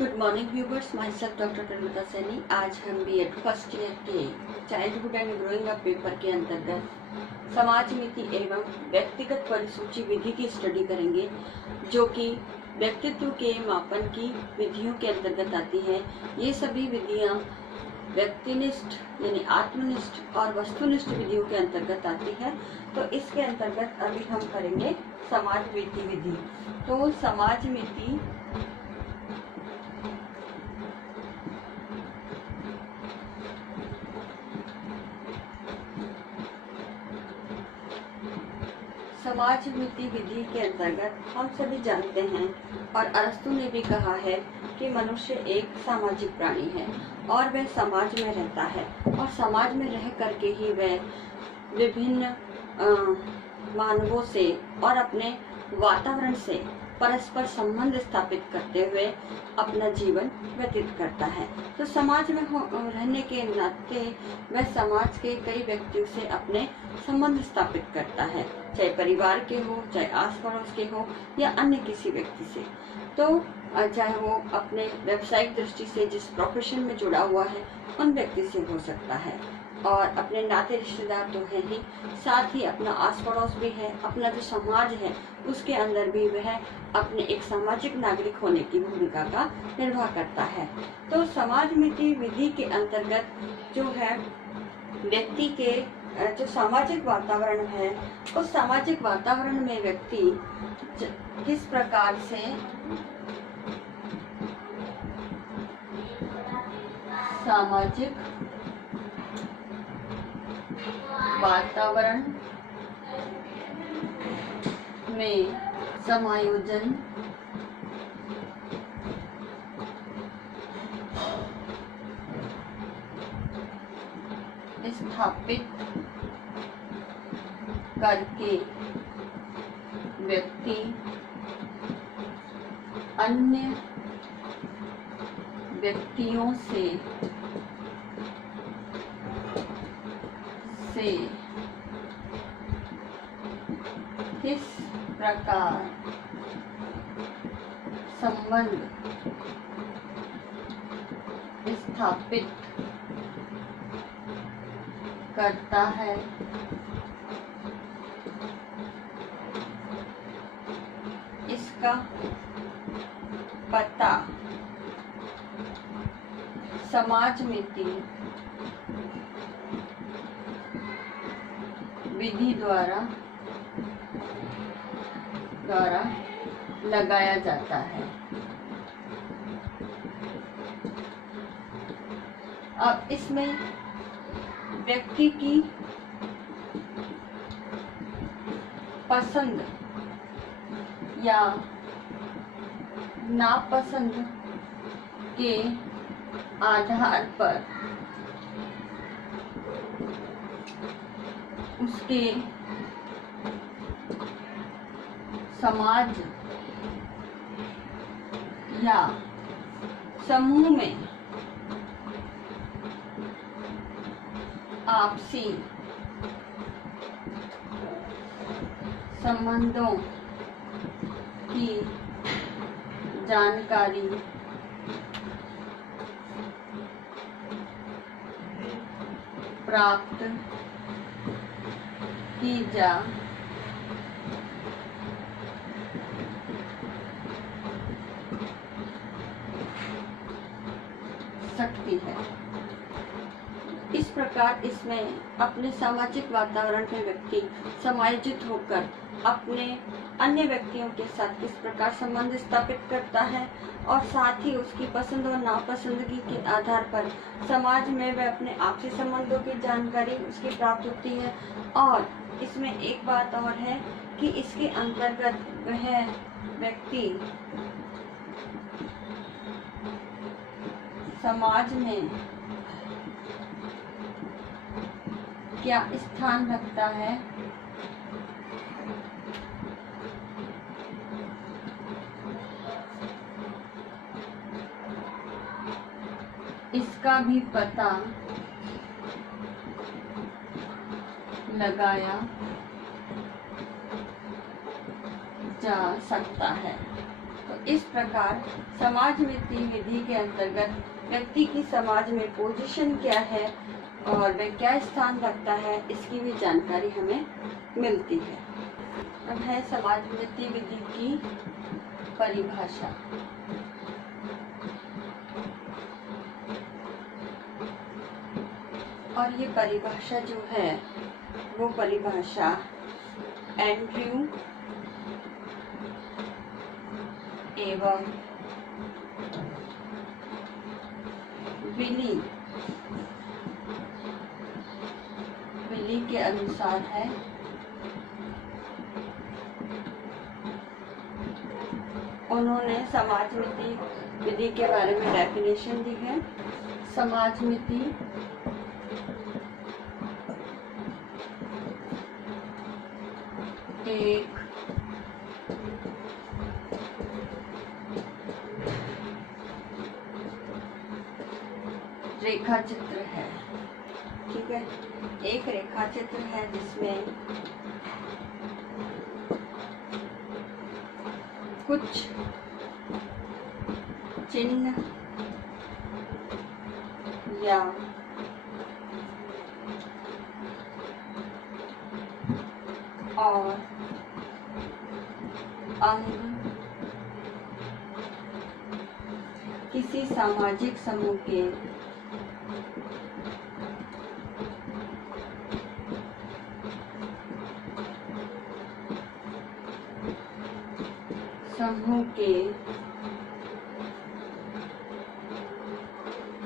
Good morning viewers, my self doctor Kavita Saini. आज हम B Ed first year के childhood and growing up paper के अंतर्गत समाज नीति एवं व्यक्तिगत परिसूची विधि की स्टडी करेंगे, जो कि व्यक्तित्व के मापन की विधियों के अंतर्गत आती है। ये सभी विधियाँ व्यक्तिनिष्ठ यानी आत्मनिष्ठ और वस्तुनिष्ठ विधियों के अंतर्गत आती है। तो इसके अंतर्गत अभी हम करेंगे समाज नीति विधि। तो समाज नीति समाज नीति विधि के अंतर्गत हम सभी जानते हैं और अरस्तु ने भी कहा है कि मनुष्य एक सामाजिक प्राणी है और वह समाज में रहता है, और समाज में रह करके ही वह विभिन्न मानवों से और अपने वातावरण से परस्पर संबंध स्थापित करते हुए अपना जीवन व्यतीत करता है। तो समाज में रहने के नाते वह समाज के कई व्यक्तियों से अपने संबंध स्थापित करता है, चाहे परिवार के हो, चाहे आस पड़ोस के हो, या अन्य किसी व्यक्ति से। तो चाहे वो अपने व्यावसायिक दृष्टि से जिस प्रोफेशन में जुड़ा हुआ है उन व्यक्ति से हो सकता है, और अपने नाते रिश्तेदार तो है ही, साथ ही अपना आस पड़ोस भी है, अपना जो समाज है उसके अंदर भी वह अपने एक सामाजिक नागरिक होने की भूमिका का निर्वाह करता है। तो समाज नीति विधि के अंतर्गत जो है व्यक्ति के जो सामाजिक वातावरण है, उस सामाजिक वातावरण में व्यक्ति किस प्रकार से सामाजिक वातावरण में समायोजन स्थापित करके व्यक्ति अन्य व्यक्तियों से किस प्रकार संबंध स्थापित करता है, इसका पता समाज नीति विधि द्वारा लगाया जाता है। अब इसमें व्यक्ति की पसंद या नापसंद के आधार पर उसके समाज या समूह में आपसी संबंधों की जानकारी प्राप्त की जा सकती है। इस प्रकार इसमें अपने सामाजिक वातावरण में व्यक्ति समायोजित होकर अपने अन्य व्यक्तियों के साथ किस प्रकार संबंध स्थापित करता है, और साथ ही उसकी पसंद और नापसंदगी के आधार पर समाज में वह अपने आपसी संबंधों की जानकारी उसकी प्राप्त होती है। और इसमें एक बात और है कि इसके अंतर्गत वह व्यक्ति समाज में क्या स्थान रखता है, इसका भी पता लगाया जा सकता है। तो इस प्रकार समाजमिति विधि के अंतर्गत व्यक्ति की समाज में पोजीशन क्या है और वह क्या स्थान रखता है, इसकी भी जानकारी हमें मिलती है। अब है समाजमिति विधि की परिभाषा। और ये परिभाषा जो है वो परिभाषा एंड्रयू एवं विली के अनुसार है। उन्होंने समाजमिति विधि के बारे में डेफिनेशन दी है। समाजमिति एक रेखा चित्र है। ठीक है, एक रेखा चित्र है जिसमें कुछ चिन्ह या और अंग किसी सामाजिक समूह के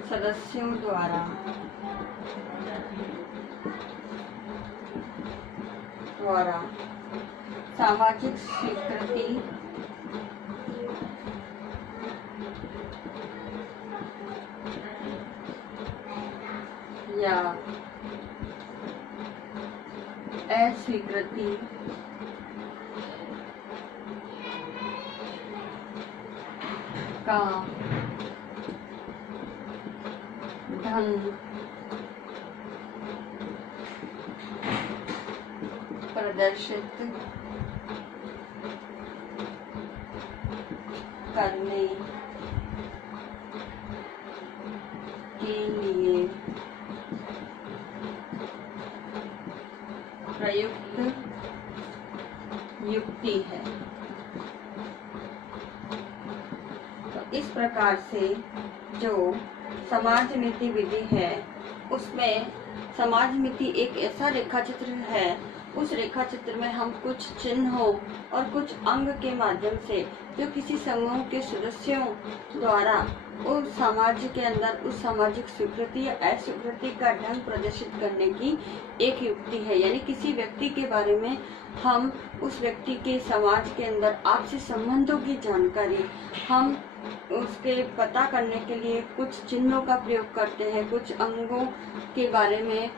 सदस्यों द्वारा सामाजिक स्वीकृति या अस्वीकृति का ढंग प्रदर्शित करने के लिए प्रयुक्त युक्ति है। तो इस प्रकार से जो समाजमिति विधि है उसमें समाजमिति एक ऐसा रेखा चित्र है, उस रेखा चित्र में हम कुछ चिन्हों और कुछ अंग के माध्यम से जो किसी समूह के सदस्यों द्वारा उस समाज के अंदर उस सामाजिक स्वीकृति या अस्वीकृति का ढंग प्रदर्शित करने की एक युक्ति है। यानी किसी व्यक्ति के बारे में हम उस व्यक्ति के समाज के अंदर आपसी संबंधों की जानकारी हम उसके पता करने के लिए कुछ चिन्हों का प्रयोग करते हैं, कुछ अंगों के बारे में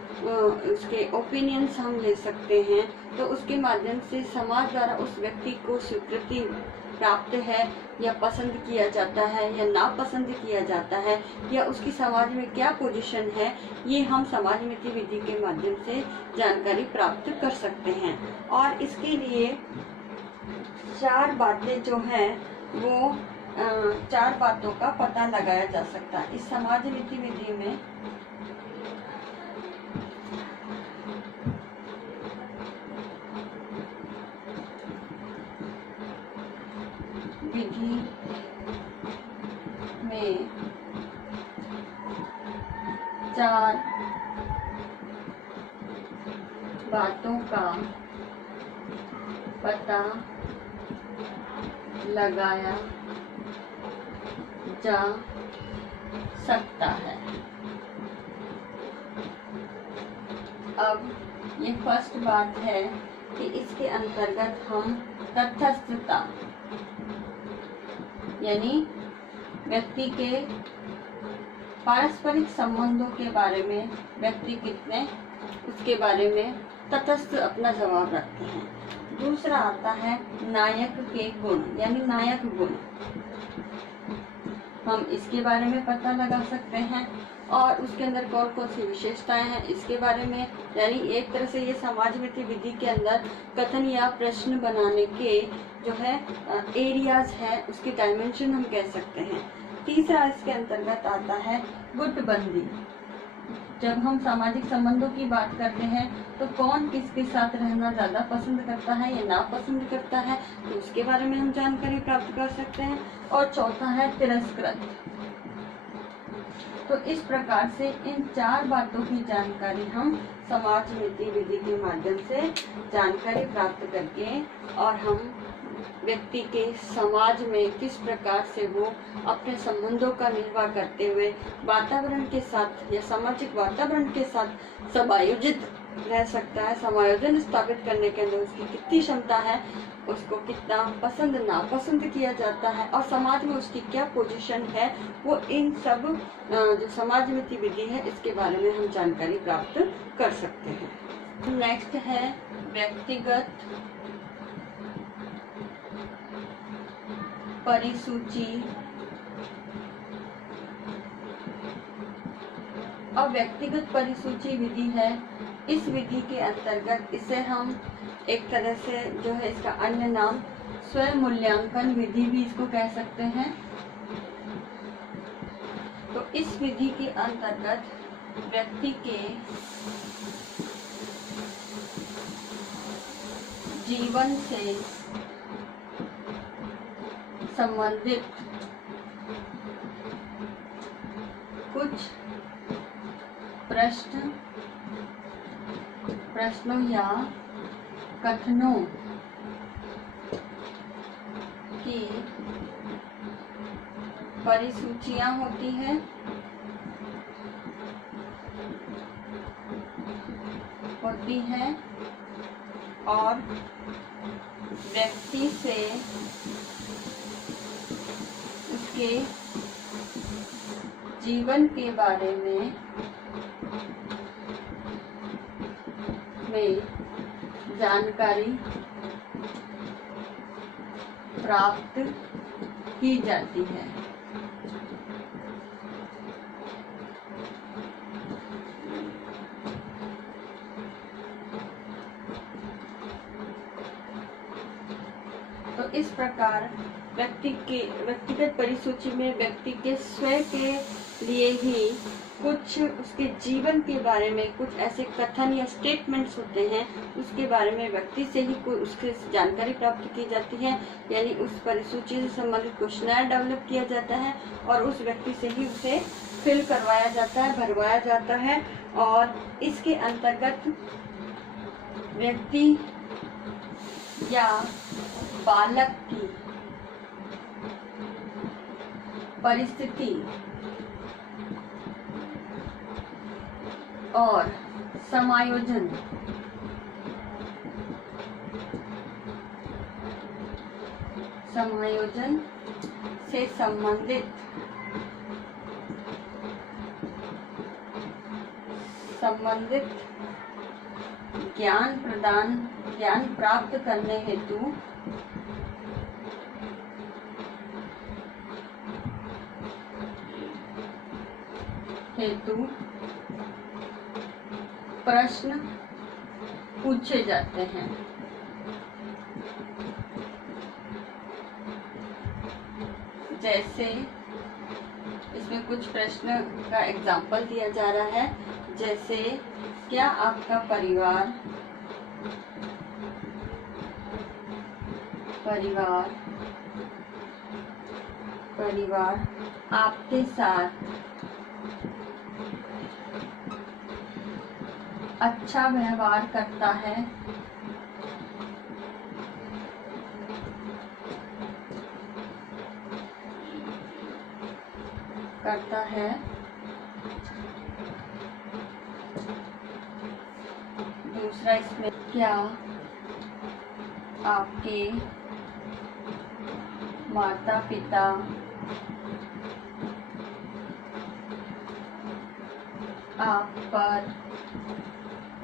उसके ओपिनियंस हम ले सकते हैं। तो उसके माध्यम से समाज द्वारा उस व्यक्ति को स्वीकृति प्राप्त है या पसंद किया जाता है या नापसंद किया जाता है या उसकी समाज में क्या पोजीशन है, ये हम समाजमिति विधि के माध्यम से जानकारी प्राप्त कर सकते हैं। और इसके लिए चार बातें जो हैं वो चार बातों का पता लगाया जा सकता है इस समाजमिति विधि में। विधि में चार बातों का पता लगाया जा सकता है। अब ये फर्स्ट बात है कि इसके अंतर्गत हम तटस्थता यानी व्यक्ति के पारस्परिक संबंधों के बारे में व्यक्ति कितने उसके बारे में तटस्थ अपना जवाब रखते हैं। दूसरा आता है नायक के गुण यानी नायक गुण, हम इसके बारे में पता लगा सकते हैं। और उसके अंदर कौन कौन सी विशेषताएं हैं इसके बारे में, यानी एक तरह से ये समाज मिति विधि के अंदर कथन या प्रश्न बनाने के जो है एरियाज है, उसकी डायमेंशन हम कह सकते हैं। तीसरा इसके अंतर्गत आता है गुटबंदी। जब हम सामाजिक संबंधों की बात करते हैं तो कौन किसके साथ रहना ज़्यादा पसंद करता है या नापसंद करता है, तो उसके बारे में हम जानकारी प्राप्त कर सकते हैं। और चौथा है तिरस्कृत। तो इस प्रकार से इन 4 बातों की जानकारी हम समाज मिति विधि के माध्यम से जानकारी प्राप्त करके और हम व्यक्ति के समाज में किस प्रकार से वो अपने संबंधों का निर्वाह करते हुए वातावरण के साथ या सामाजिक वातावरण के साथ समायोजित रह सकता है, समायोजन स्थापित करने के अंदर उसकी कितनी क्षमता है, उसको कितना पसंद नापसंद किया जाता है और समाज में उसकी क्या पोजीशन है, वो इन सब जो समाज मिति विधि है इसके बारे में हम जानकारी प्राप्त कर सकते हैं। नेक्स्ट है व्यक्तिगत परिसूची। अब व्यक्तिगत परिसूची विधि है, इस विधि के अंतर्गत इसे हम एक तरह से जो है इसका अन्य नाम स्वयं मूल्यांकन विधि भी इसको कह सकते हैं। तो इस विधि के अंतर्गत व्यक्ति के जीवन से संबंधित कुछ प्रश्नों या कथनों की परिसूचियां होती हैं और व्यक्ति से उसके जीवन के बारे में जानकारी प्राप्त की जाती है। तो इस प्रकार व्यक्तिगत परिसूची में व्यक्ति के स्वयं के लिए ही कुछ उसके जीवन के बारे में कुछ ऐसे कथन या स्टेटमेंट्स होते हैं, उसके बारे में व्यक्ति से ही कोई उसके जानकारी प्राप्त की जाती है, यानी उस परिसूची से संबंधित क्वेश्चनर डेवलप किया जाता है और उस व्यक्ति से ही उसे फिल करवाया जाता है, भरवाया जाता है। और इसके अंतर्गत व्यक्ति या बालक की परिस्थिति और समायोजन से संबंधित ज्ञान प्राप्त करने हेतु प्रश्न पूछे जाते हैं। जैसे इसमें कुछ प्रश्न का एग्जाम्पल दिया जा रहा है, जैसे क्या आपका परिवार आपके साथ अच्छा व्यवहार करता है? दूसरा इसमें क्या आपके माता पिता आप पर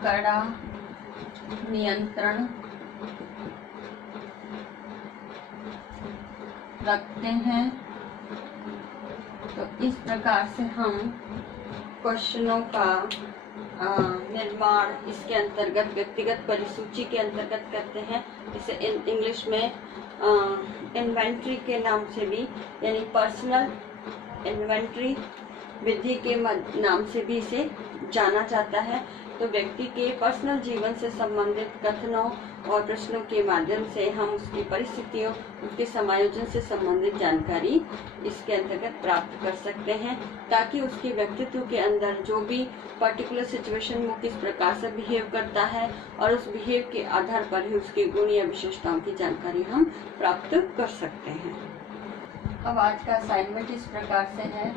कड़ा नियंत्रण रखते हैं? तो इस प्रकार से हम क्वेश्चनों का निर्माण इसके अंतर्गत व्यक्तिगत परिसूची के अंतर्गत करते हैं। इसे इंग्लिश में इन्वेंट्री के नाम से भी, यानी पर्सनल इन्वेंट्री विधि के नाम से भी इसे जाना जाता है। तो व्यक्ति के पर्सनल जीवन से संबंधित कथनों और प्रश्नों के माध्यम से हम उसकी परिस्थितियों, उसके समायोजन से संबंधित जानकारी इसके अंतर्गत प्राप्त कर सकते हैं, ताकि उसके व्यक्तित्व के अंदर जो भी पर्टिकुलर सिचुएशन वो किस प्रकार से बिहेव करता है और उस बिहेव के आधार पर ही उसके गुण या विशेषताओं की जानकारी हम प्राप्त कर सकते हैं। अब आज का असाइनमेंट इस प्रकार से है।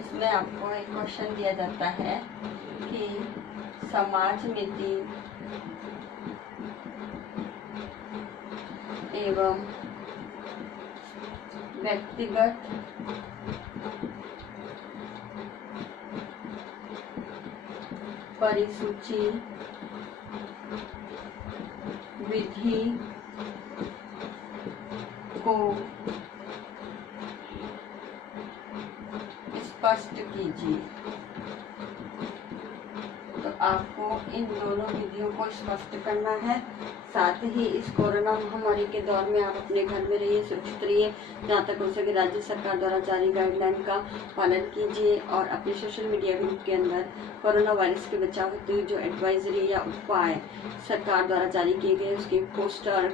इसमें आपको एक क्वेश्चन दिया जाता है कि समाज नीति एवं व्यक्तिगत परिसूची विधि को स्पष्ट कीजिए। तो आपको इन दोनों विधियों को स्पष्ट करना है। साथ ही इस कोरोना महामारी के दौर में आप अपने घर में रहिए, सुरक्षित रहिए, जहाँ तक हो सके राज्य सरकार द्वारा जारी गाइडलाइन का पालन कीजिए और अपने सोशल मीडिया ग्रुप के अंदर कोरोना वायरस के बचाव हेतु जो एडवाइजरी या उपाय सरकार द्वारा जारी किए गए उसके पोस्टर,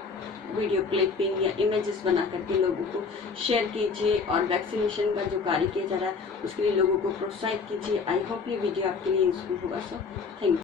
वीडियो क्लिपिंग या इमेजेस बना करके लोगों को शेयर कीजिए और वैक्सीनेशन का जो कार्य किया जा रहा है उसके लिए लोगों को प्रोत्साहित कीजिए। आई होप ये वीडियो आपके लिए यूजफुल होगा। So thank you.